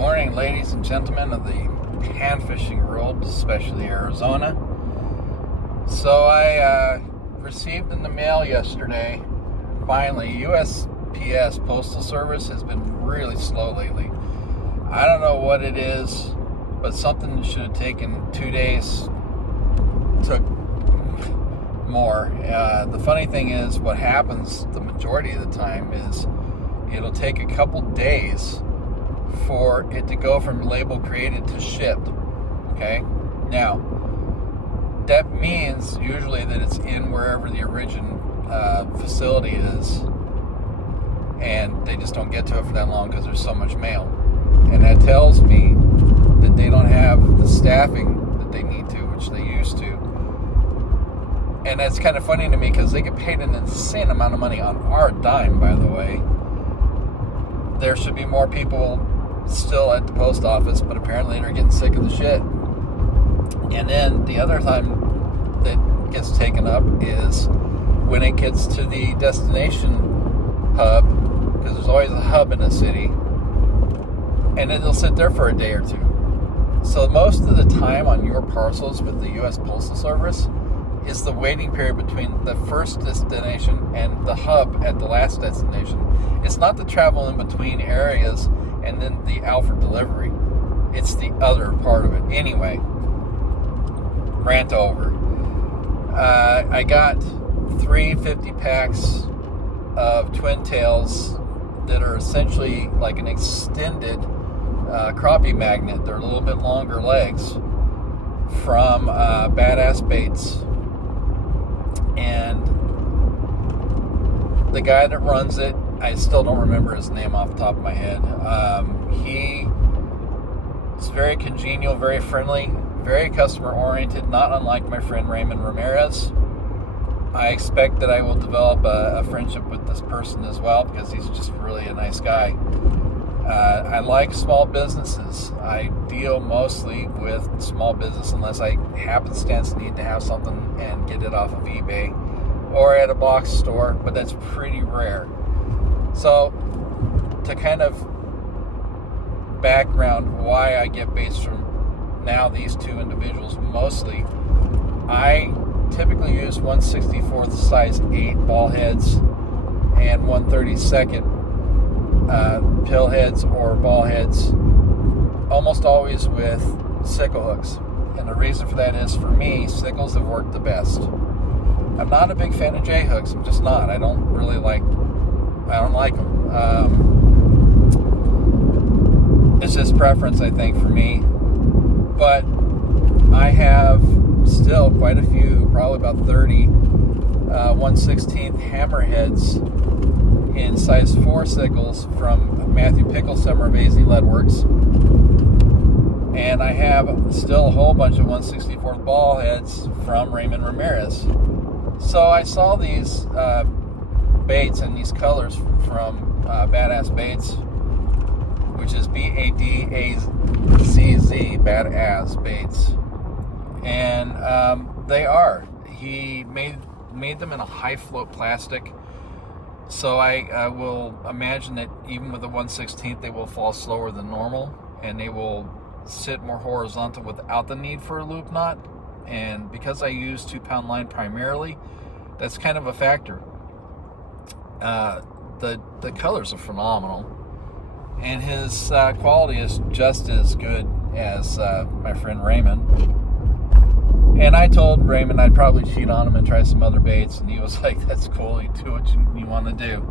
morning, ladies and gentlemen of the pan fishing world, especially Arizona. So I received in the mail yesterday, finally, USPS Postal Service has been really slow lately. I don't know what it is, but something that should have taken 2 days took more. The funny thing is, what happens the majority of the time is it'll take a couple days for it to go from label created to shipped. Okay? Now, that means usually that it's in wherever the origin facility is, and they just don't get to it for that long because there's so much mail. And that tells me that they don't have the staffing that they need to, which they used to. And that's kind of funny to me because they get paid an insane amount of money on our dime, by the way. There should be more people still at the post office, but apparently they're getting sick of the shit. And then the other time that gets taken up is when it gets to the destination hub, because there's always a hub in a city, and it'll sit there for a day or two. So most of the time on your parcels with the U.S. Postal Service is the waiting period between the first destination and the hub at the last destination. It's not the travel in between areas and then the out for delivery. It's the other part of it. Anyway, rant over. I got 3 50 packs of twin tails that are essentially like an extended crappie magnet. They're a little bit longer legs from Badazz baits. And the guy that runs it, I still don't remember his name off the top of my head. He is very congenial, very friendly, very customer oriented, not unlike my friend Raymond Ramirez. I expect that I will develop a friendship with this person as well because he's just really a nice guy. I like small businesses. I deal mostly with small business unless I happenstance need to have something and get it off of eBay or at a box store, but that's pretty rare. So, to kind of background why I get baits from now these two individuals mostly, I typically use 1/64 size 8 ball heads and 1/32 pill heads or ball heads, almost always with sickle hooks. And the reason for that is, for me, sickles have worked the best. I'm not a big fan of J hooks. I'm just not. I don't like them. It's just preference, I think, for me. But I have still quite a few, probably about 30 1/16 hammerheads in size 4 sickles from Matthew Picklesimmer of AZ Leadworks. And I have still a whole bunch of 1/64 ball heads from Raymond Ramirez. So I saw these baits and these colors from Badazz Baits, which is Badazz, Badazz Baits. And he made them in a high float plastic. So I will imagine that even with the 1/16, they will fall slower than normal, and they will sit more horizontal without the need for a loop knot. And because I use 2-pound line primarily, that's kind of a factor. The colors are phenomenal, and his quality is just as good as my friend Raymond. And I told Raymond I'd probably cheat on him and try some other baits, and he was like, "That's cool. You do what you want to do."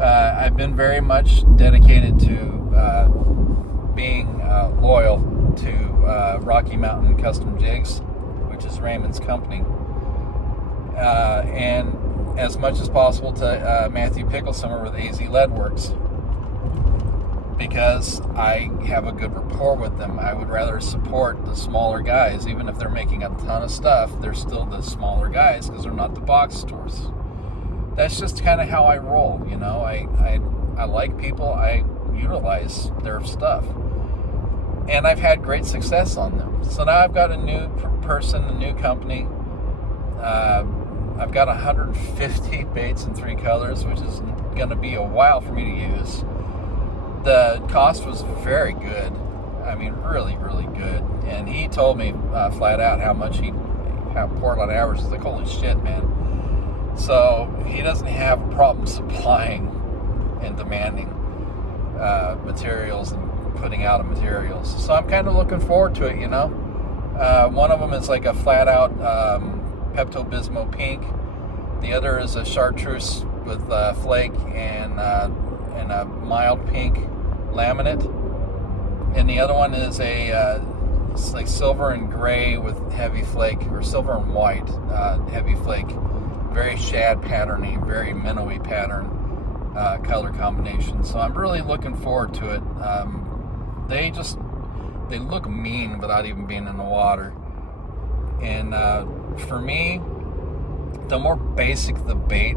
I've been very much dedicated to being loyal to Rocky Mountain Custom Jigs, which is Raymond's company, and as much as possible to Matthew Picklesimmer with AZ Leadworks, because I have a good rapport with them. I would rather support the smaller guys. Even if they're making a ton of stuff, they're still the smaller guys because they're not the box stores. That's just kind of how I roll, you know. I like people. I utilize their stuff. And I've had great success on them. So now I've got a new person, a new company. I've got 150 baits in 3 colors, which is going to be a while for me to use. The cost was very good. I mean, really, really good. And he told me flat out how Portland averages. Like, holy shit, man. So he doesn't have a problem supplying and demanding materials and putting out of materials. So I'm kind of looking forward to it, you know. One of them is like a flat out Pepto-Bismol pink. The other is a chartreuse with flake and a mild pink laminate. And the other one is it's like silver and gray with heavy flake, or silver and white heavy flake. Very shad patterning, very minnowy pattern color combination. So I'm really looking forward to it. They look mean without even being in the water. And for me, the more basic the bait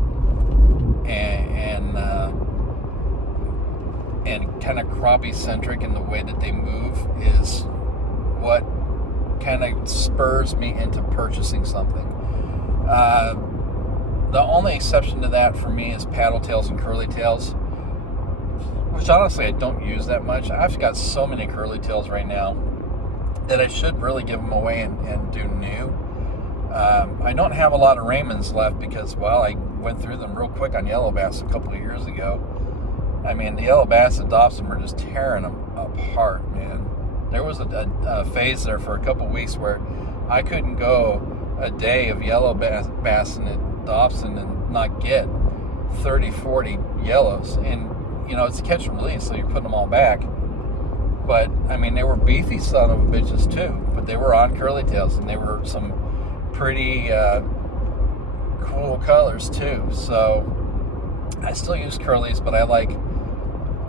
and kind of crappie centric in the way that they move is what kind of spurs me into purchasing something. The only exception to that for me is paddle tails and curly tails, which honestly I don't use that much. I've got so many curly tails right now that I should really give them away and do new. I don't have a lot of Raymonds left because, well, I went through them real quick on yellow bass a couple of years ago. I mean, the yellow bass at Dobson were just tearing them apart, man. There was a phase there for a couple of weeks where I couldn't go a day of yellow bass in Dobson and not get 30, 40 yellows. And, you know, it's catch and release, so you're putting them all back. But, I mean, they were beefy son of a bitches, too. But they were on curly tails, and they were some pretty cool colors, too. So, I still use curlies, but I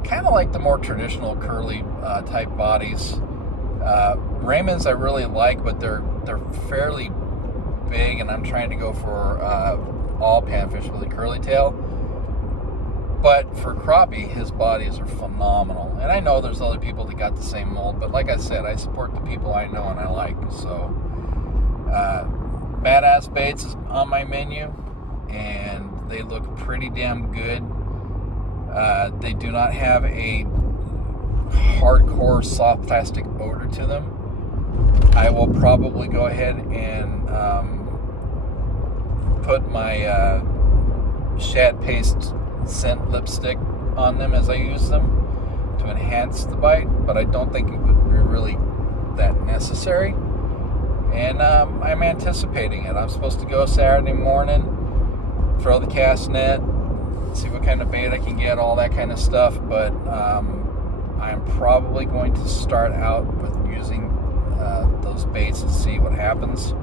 kind of like the more traditional curly type bodies. Raymonds I really like, but they're fairly big, and I'm trying to go for all panfish with a curly tail. But for crappie, his bodies are phenomenal. And I know there's other people that got the same mold, but like I said, I support the people I know and I like. So, Badazz baits is on my menu, and they look pretty damn good. They do not have a hardcore soft plastic odor to them. I will probably go ahead and put my shad paste scent lipstick on them as I use them to enhance the bite, but I don't think it would be really that necessary. And I'm anticipating it. I'm supposed to go Saturday morning, throw the cast net, see what kind of bait I can get, all that kind of stuff. But I'm probably going to start out with using those baits and see what happens.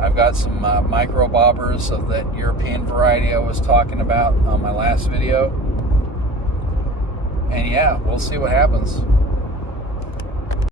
I've got some micro bobbers of that European variety I was talking about on my last video. And yeah, we'll see what happens.